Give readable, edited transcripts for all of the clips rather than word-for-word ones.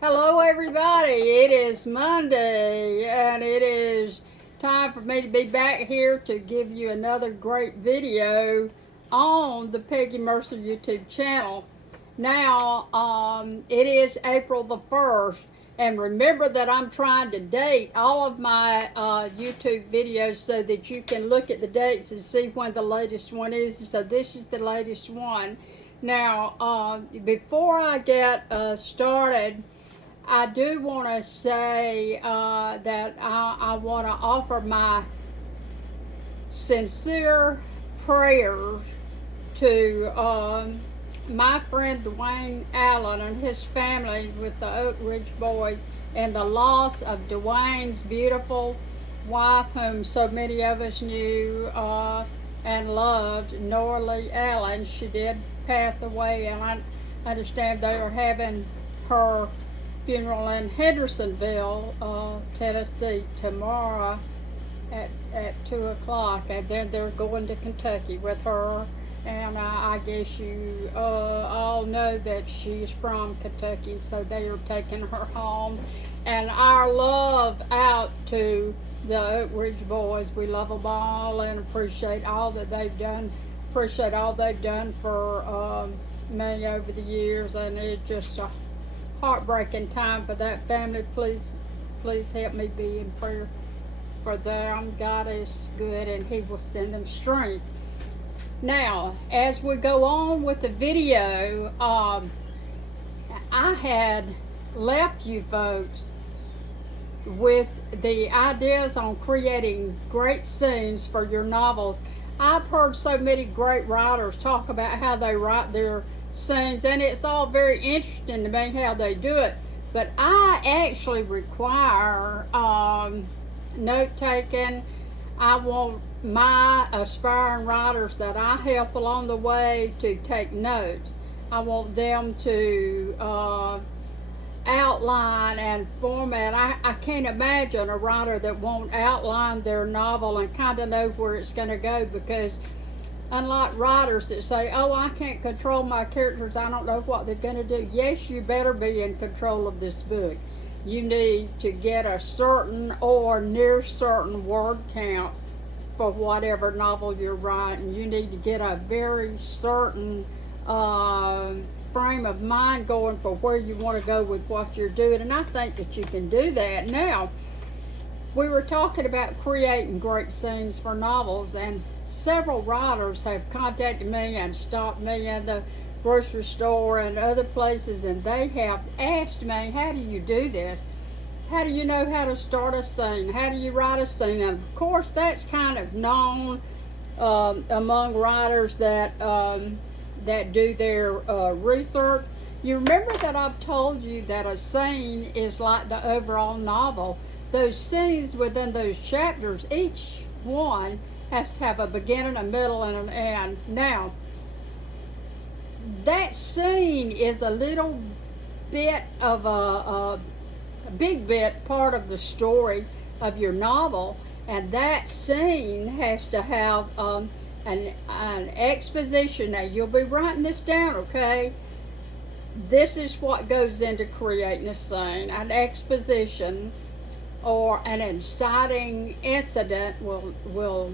Hello, everybody. It is Monday, and it is time for me to be back here to give you another great video on the Peggy Mercer YouTube channel. Now, it is April the 1st, and remember that I'm trying to date all of my YouTube videos so that you can look at the dates and see when the latest one is. So this is the latest one. Now, before I get started, I do want to say that I want to offer my sincere prayers to my friend Dwayne Allen and his family with the Oak Ridge Boys, and the loss of Dwayne's beautiful wife, whom so many of us knew and loved, Norley Allen. She did pass away, and I understand they are having her funeral in Hendersonville, Tennessee tomorrow at 2 o'clock, and then they're going to Kentucky with her. And I guess you all know that she's from Kentucky, so they are taking her home. And our love out to the Oak Ridge Boys. We love them all and appreciate all that they've done. Appreciate all they've done for me over the years, and it's just a heartbreaking time for that family. Please help me be in prayer for them. God is good, and He will send them strength. Now, as we go on with the video, I had left you folks with the ideas on creating great scenes for your novels. I've heard so many great writers talk about how they write their scenes, and it's all very interesting to me how they do it, but I actually require note taking. I want my aspiring writers that I help along the way to take notes. I want them to outline and format. I can't imagine a writer that won't outline their novel and kind of know where it's going to go, because unlike writers that say, oh, I can't control my characters, I don't know what they're going to do. Yes, you better be in control of this book. You need to get a certain or near certain word count for whatever novel you're writing. You need to get a very certain frame of mind going for where you want to go with what you're doing, and I think that you can do that. Now, we were talking about creating great scenes for novels, and several writers have contacted me and stopped me in the grocery store and other places, and they have asked me, how do you do this? How do you know how to start a scene? How do you write a scene? And of course, that's kind of known among writers that do their research. You remember that I've told you that a scene is like the overall novel. Those scenes within those chapters, each one has to have a beginning, a middle, and an end. Now, that scene is a little bit of a big bit part of the story of your novel, and that scene has to have an exposition. Now, you'll be writing this down, okay? This is what goes into creating a scene. An exposition or an inciting incident will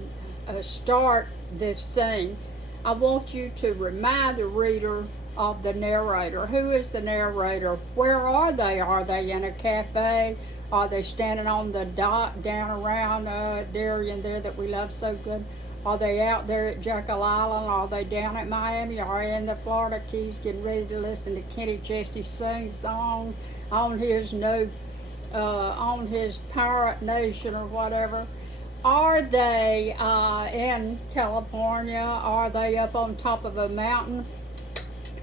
start this scene. I want you to remind the reader of the narrator. Who is the narrator? Where are they? Are they in a cafe? Are they standing on the dock down around Darien there that we love so good? Are they out there at Jekyll Island? Are they down at Miami? Are they in the Florida Keys getting ready to listen to Kenny Chesty sing song on his on his Pirate Nation or whatever? Are they in California? Are they up on top of a mountain?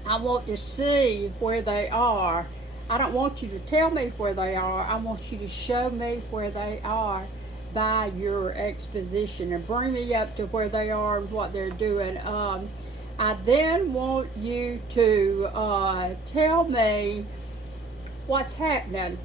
I want to see where they are. I don't want you to tell me where they are. I want you to show me where they are by your exposition, and bring me up to where they are and what they're doing. I then want you to tell me what's happening.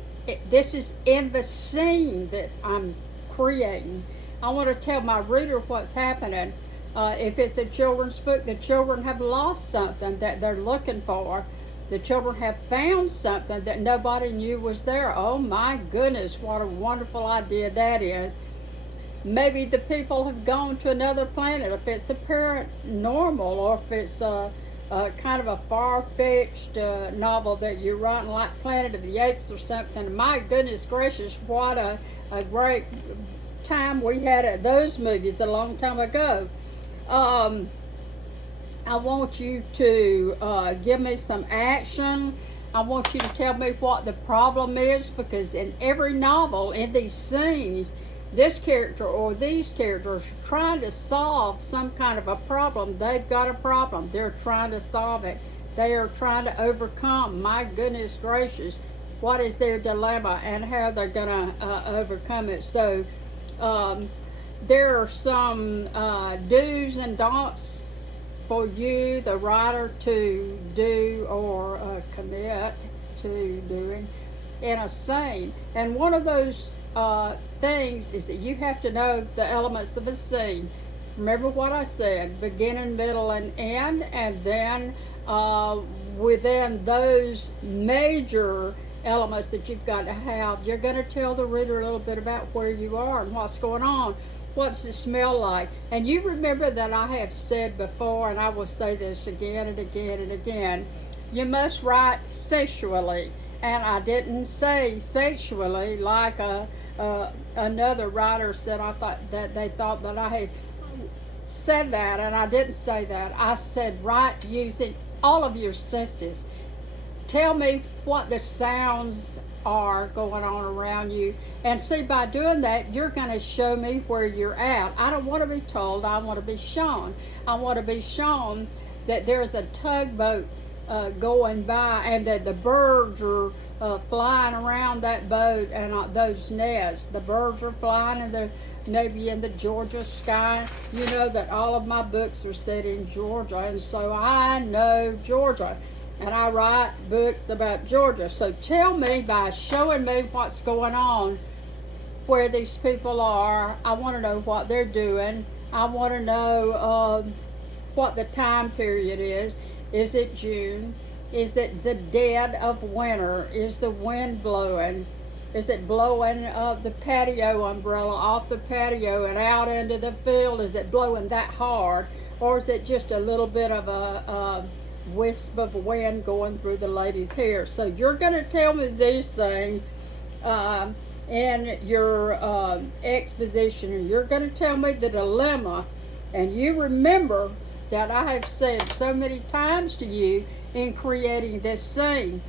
This is in the scene that I'm creating. I want to tell my reader what's happening. If it's a children's book, the children have lost something that they're looking for. the children have found something that nobody knew was there. Oh my goodness, what a wonderful idea that is. Maybe the people have gone to another planet, if it's a paranormal or if it's a kind of a far-fetched novel that you're writing, like Planet of the Apes or something. My goodness gracious, what a great time we had at those movies a long time ago. I want you to give me some action. I want you to tell me what the problem is, because in every novel, in these scenes, this character or these characters are trying to solve some kind of a problem. They've got a problem. They're trying to solve it. They are trying to overcome. My goodness gracious, what is their dilemma and how they're going to overcome it. So there are some do's and don'ts for you, the writer, to do or commit to doing in a scene. And one of those things is that you have to know the elements of a scene. Remember what I said, beginning, middle, and end, and then within those major elements that you've got to have, you're going to tell the reader a little bit about where you are and what's going on. What does it smell like? And you remember that I have said before, and I will say this again and again and again, you must write sexually. And I didn't say sexually like another writer said. I thought that they thought that I had said that, and I didn't say that. I said write using all of your senses. Tell me what the sounds are going on around you, and see, by doing that, you're going to show me where you're at. I don't want to be told, I want to be shown. I want to be shown that there's a tugboat going by, and that the birds are flying around that boat, and those nests. The birds are flying maybe in the Georgia sky. You know that all of my books are set in Georgia, and so I know Georgia. And I write books about Georgia. So tell me, by showing me what's going on, where these people are. I want to know what they're doing. I want to know what the time period is. Is it June? Is it the dead of winter? Is the wind blowing? Is it blowing the patio umbrella off the patio and out into the field? Is it blowing that hard? Or is it just a little bit of a wisp of wind going through the lady's hair? So you're going to tell me these things in your exposition, and you're going to tell me the dilemma. And you remember that I have said so many times to you in creating this scene,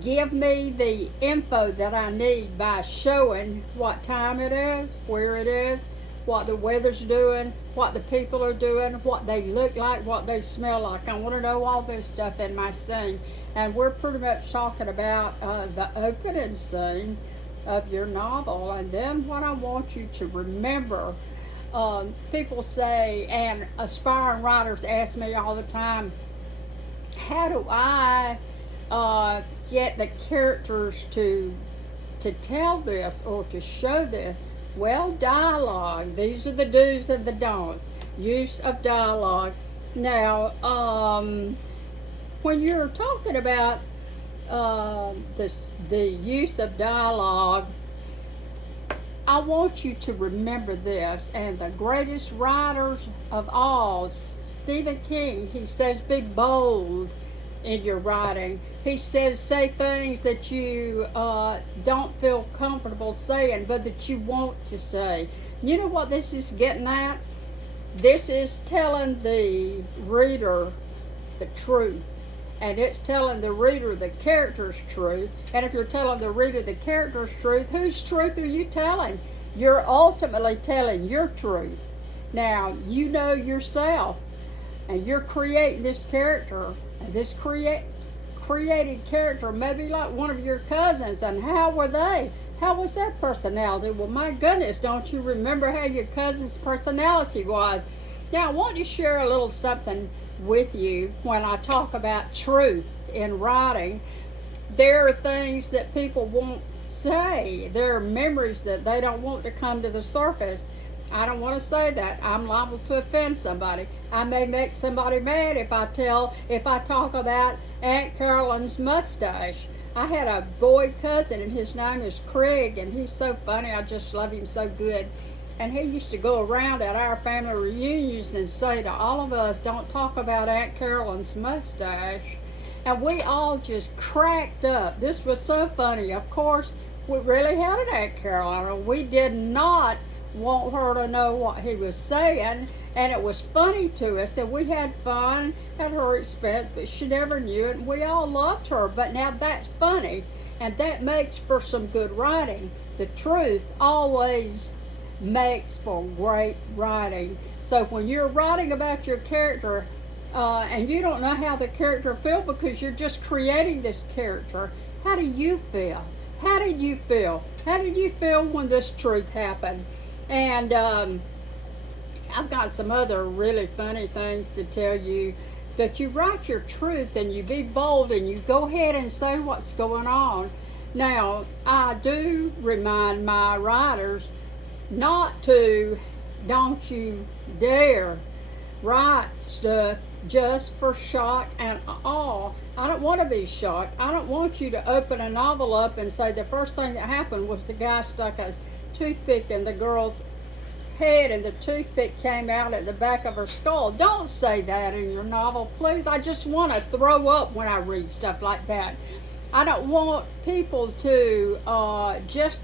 give me the info that I need by showing what time it is, where it is, what the weather's doing, what the people are doing, what they look like, what they smell like. I want to know all this stuff in my scene. And we're pretty much talking about the opening scene of your novel. And then what I want you to remember, people say, and aspiring writers ask me all the time, how do I get the characters to tell this or to show this? Well, dialogue. These are the do's and the don'ts. Use of dialogue. Now, when you're talking about the use of dialogue, I want you to remember this. And the greatest writers of all, Stephen King, he says, be bold in your writing. He says, say things that you don't feel comfortable saying, but that you want to say. You know what this is getting at? This is telling the reader the truth. And it's telling the reader the character's truth. And if you're telling the reader the character's truth, whose truth are you telling? You're ultimately telling your truth. Now, you know yourself, and you're creating this character, and this created character may be like one of your cousins. And how were they? How was their personality? Well, my goodness, don't you remember how your cousin's personality was? Now, I want to share a little something with you when I talk about truth in writing. There are things that people won't say. There are memories that they don't want to come to the surface. I don't want to say that. I'm liable to offend somebody. I may make somebody mad if I talk about Aunt Carolyn's mustache. I had a boy cousin, and his name is Craig, and he's so funny. I just love him so good. And he used to go around at our family reunions and say to all of us, "Don't talk about Aunt Carolyn's mustache." And we all just cracked up. This was so funny. Of course, we really had an Aunt Caroline. We did not want her to know what he was saying, and it was funny to us, and we had fun at her expense, but she never knew it, and we all loved her. But now that's funny, and that makes for some good writing. The truth always makes for great writing. So when you're writing about your character, and you don't know how the character feels because you're just creating this character, how do you feel? How did you feel? How did you feel when this truth happened? And I've got some other really funny things to tell you. But you write your truth, and you be bold, and you go ahead and say what's going on. Now, I do remind my writers not to, don't you dare write stuff just for shock and awe. I don't want to be shocked. I don't want you to open a novel up and say the first thing that happened was the guy stuck a toothpick in the girl's head and the toothpick came out at the back of her skull. Don't say that in your novel, please. I just want to throw up when I read stuff like that. I don't want people to just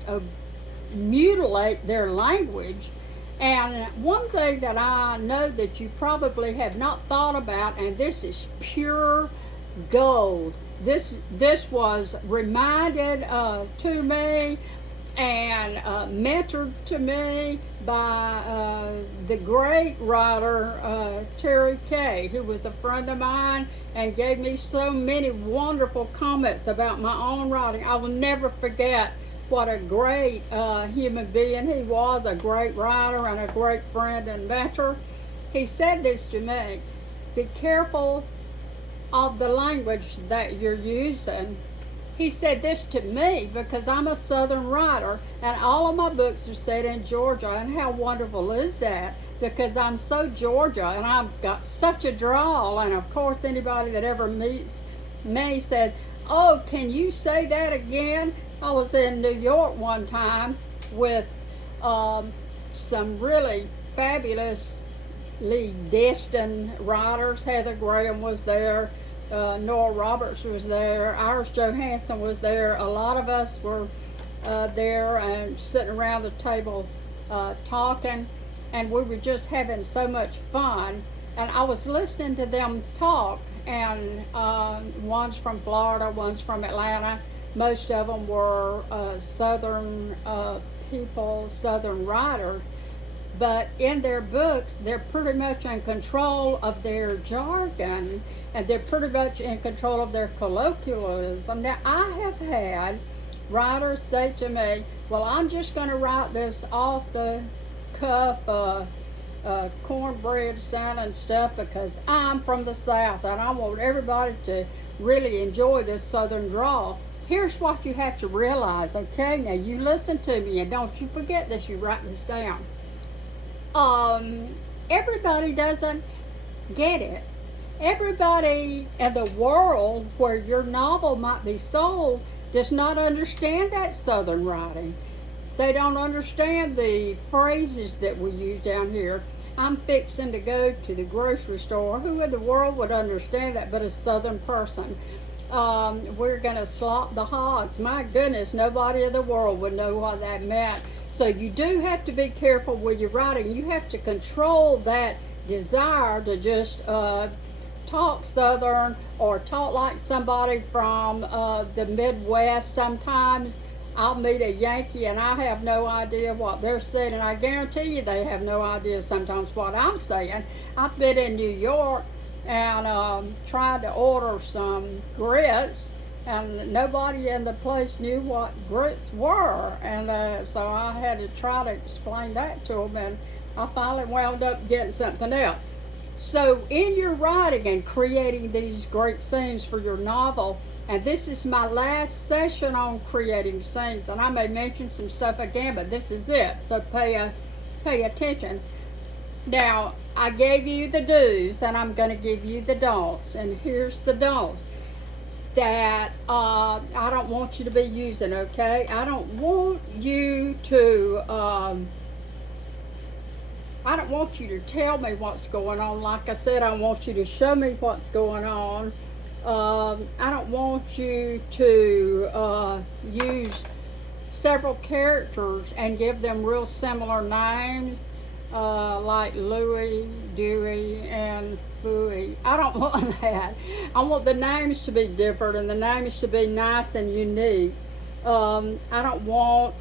mutilate their language. And one thing that I know that you probably have not thought about, and this is pure gold. This was reminded to me and mentored to me by the great writer Terry Kay, who was a friend of mine and gave me so many wonderful comments about my own writing. I will never forget what a great human being he was, a great writer and a great friend and mentor. He said this to me: be careful of the language that you're using. He said this to me because I'm a Southern writer, and all of my books are set in Georgia. And how wonderful is that? Because I'm so Georgia, and I've got such a drawl. And of course, anybody that ever meets me said, "Oh, can you say that again?" I was in New York one time with some really fabulously destined writers. Heather Graham was there, Nora Roberts was there, Iris Johansson was there. A lot of us were there and sitting around the table talking, and we were just having so much fun. And I was listening to them talk, and one's from Florida, one's from Atlanta. Most of them were Southern people, Southern writers, but in their books, they're pretty much in control of their jargon, and they're pretty much in control of their colloquialism. Now, I have had writers say to me, "Well, I'm just going to write this off the cuff, cornbread sounding stuff because I'm from the South and I want everybody to really enjoy this Southern drawl." Here's what you have to realize, okay? Now you listen to me and don't you forget this, you write this down. Everybody doesn't get it. Everybody in the world where your novel might be sold does not understand that Southern writing. They don't understand the phrases that we use down here. I'm fixing to go to the grocery store. Who in the world would understand that but a Southern person? We're going to slop the hogs. My goodness, nobody in the world would know what that meant. So you do have to be careful with your writing. You have to control that desire to just talk Southern or talk like somebody from the Midwest. Sometimes I'll meet a Yankee and I have no idea what they're saying, and I guarantee you they have no idea sometimes what I'm saying. I've been in New York and tried to order some grits, and nobody in the place knew what grits were, and so I had to try to explain that to them, and I finally wound up getting something else. So in your writing and creating these great scenes for your novel, and this is my last session on creating scenes, and I may mention some stuff again, but this is it, so pay pay attention. Now, I gave you the do's, and I'm going to give you the don'ts. And here's the don'ts that I don't want you to be using, okay? I don't want you to tell me what's going on. Like I said, I want you to show me what's going on. I don't want you to use several characters and give them real similar names, like Louie, Dewey, and Fooey. I don't want that. I want the names to be different and the names to be nice and unique. I don't want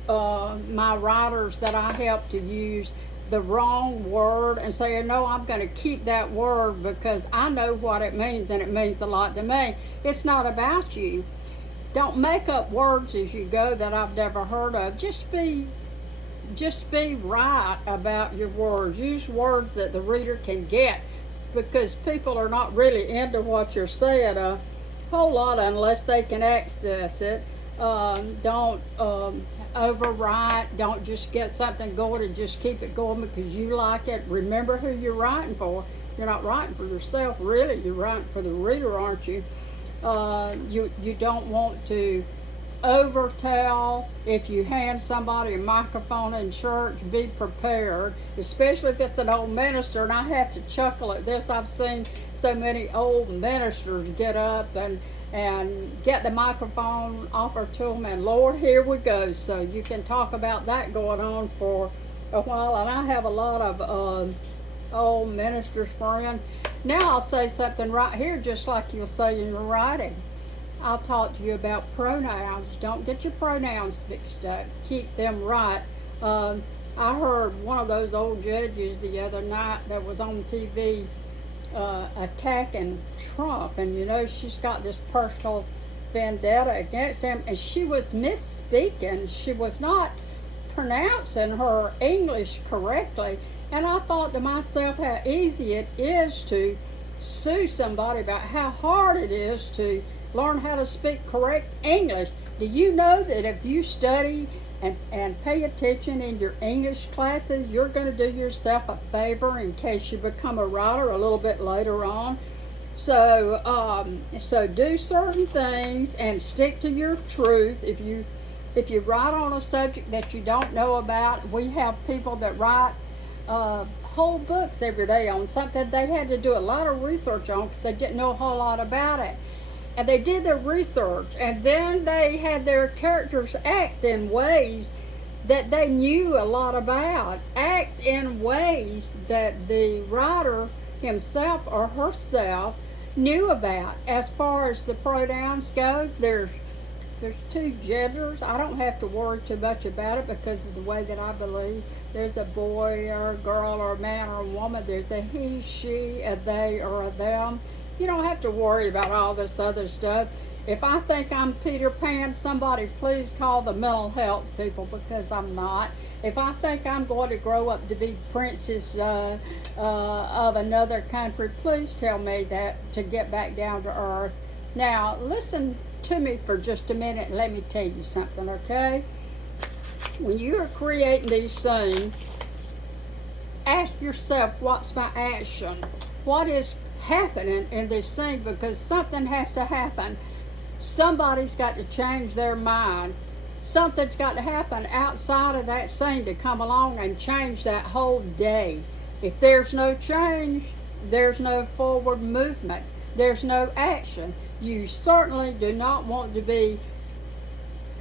my writers that I help to use the wrong word and say, no, I'm going to keep that word because I know what it means and it means a lot to me. It's not about you. Don't make up words as you go that I've never heard of. Just be right about your words. Use words that the reader can get, because people are not really into what you're saying a whole lot unless they can access it. Don't overwrite. Don't just get something going and just keep it going because you like it. Remember who you're writing for. You're not writing for yourself, really. You're writing for the reader, aren't you? You don't want to overtell. If you hand somebody a microphone in church, be prepared, especially if it's an old minister. And I have to chuckle at this. I've seen so many old ministers get up and get the microphone offered to them, and Lord, here we go. So you can talk about that going on for a while. And I have a lot of old ministers friends. Now I'll say something right here, just like you'll say in your writing. I'll talk to you about pronouns. Don't get your pronouns mixed up. Keep them right. I heard one of those old judges the other night that was on TV attacking Trump, and you know, she's got this personal vendetta against him, and she was misspeaking. She was not pronouncing her English correctly, and I thought to myself how easy it is to sue somebody about how hard it is to learn how to speak correct English. Do you know that if you study and pay attention in your English classes, you're going to do yourself a favor in case you become a writer a little bit later on? So do certain things and stick to your truth. If you write on a subject that you don't know about, we have people that write whole books every day on something they had to do a lot of research on because they didn't know a whole lot about it. And they did their research, and then they had their characters act in ways that they knew a lot about. Act in ways that the writer himself or herself knew about. As far as the pronouns go, there's two genders. I don't have to worry too much about it because of the way that I believe. There's a boy or a girl or a man or a woman. There's a he, she, a they, or a them. You don't have to worry about all this other stuff. If I think I'm Peter Pan, somebody please call the mental health people, because I'm not. If I think I'm going to grow up to be princess of another country, please tell me that, to get back down to earth. Now, listen to me for just a minute and let me tell you something, okay? When you are creating these scenes, ask yourself, what's my action? What is happening in this scene? Because something has to happen. Somebody's got to change their mind. Something's got to happen outside of that scene to come along and change that whole day. If there's no change, there's no forward movement. There's no action. You certainly do not want to be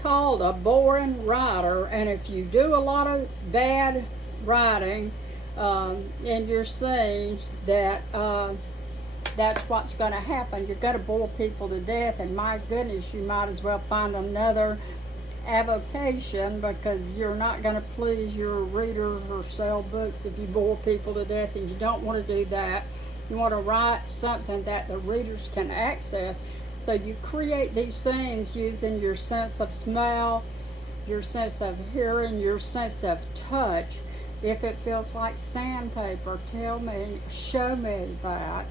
called a boring writer, and if you do a lot of bad writing in your scenes, that's what's going to happen. You're going to bore people to death, and my goodness, you might as well find another avocation, because you're not going to please your readers or sell books if you bore people to death, and you don't want to do that. You want to write something that the readers can access. So you create these scenes using your sense of smell, your sense of hearing, your sense of touch. If it feels like sandpaper, tell me, show me that.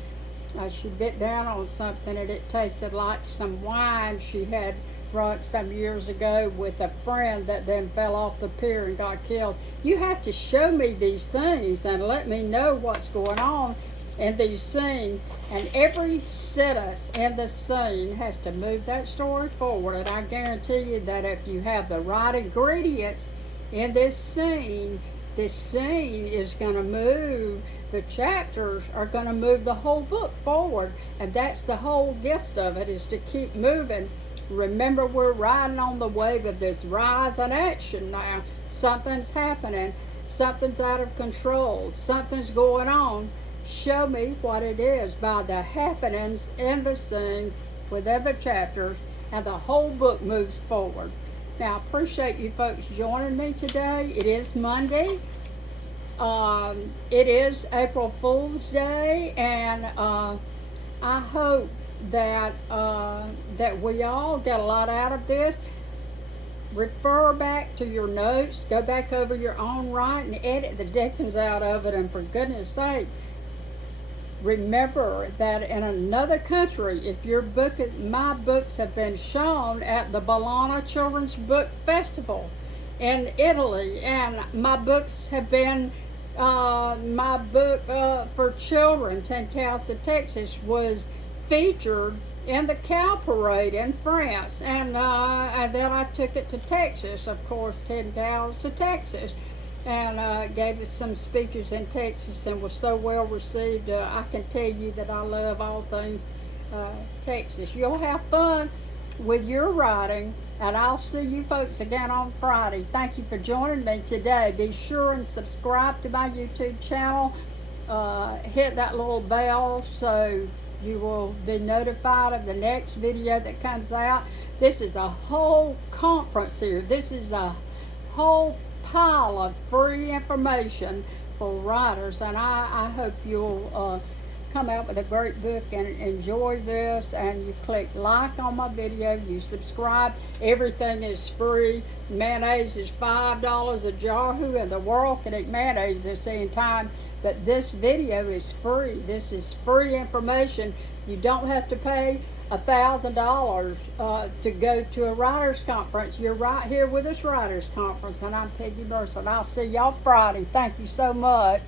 She bit down on something and it tasted like some wine she had shipwreck some years ago with a friend that then fell off the pier and got killed. You have to show me these things and let me know what's going on in these scenes. And every sentence in the scene has to move that story forward. And I guarantee you that if you have the right ingredients in this scene is going to move, the chapters are going to move the whole book forward. And that's the whole gist of it, is to keep moving. Remember, we're riding on the wave of this rise in action now. Something's happening. Something's out of control. Something's going on. Show me what it is by the happenings in the scenes within the chapters, and the whole book moves forward. Now, I appreciate you folks joining me today. It is Monday. It is April Fool's Day, and I hope that that we all get a lot out of this. Refer back to your notes. Go back over your own writing, edit the dickens out of it, and for goodness sake, remember that in another country, if your book, my books have been shown at the Bologna Children's Book Festival in Italy, and my books have been, my book for children, 10 Cows to Texas, was featured in the cow parade in France, and then I took it to Texas, of course, 10 Cows to Texas. And gave us some speeches in Texas and was so well received. I can tell you that I love all things Texas. You'll have fun with your writing, and I'll see you folks again on Friday. Thank you for joining me today. Be sure and subscribe to my YouTube channel. Hit that little bell so you will be notified of the next video that comes out. This is a whole conference here. This is a whole pile of free information for writers, and I hope you'll come out with a great book and enjoy this. And you click like on my video, you subscribe. Everything is free. Mayonnaise is $5 a jar. Who in the world can eat mayonnaise this same time? But this video is free. This is free information. You don't have to pay $1,000 to go to a writers conference. You're right here with this writers conference, and I'm Peggy Mercer, and I'll see y'all Friday. Thank you so much.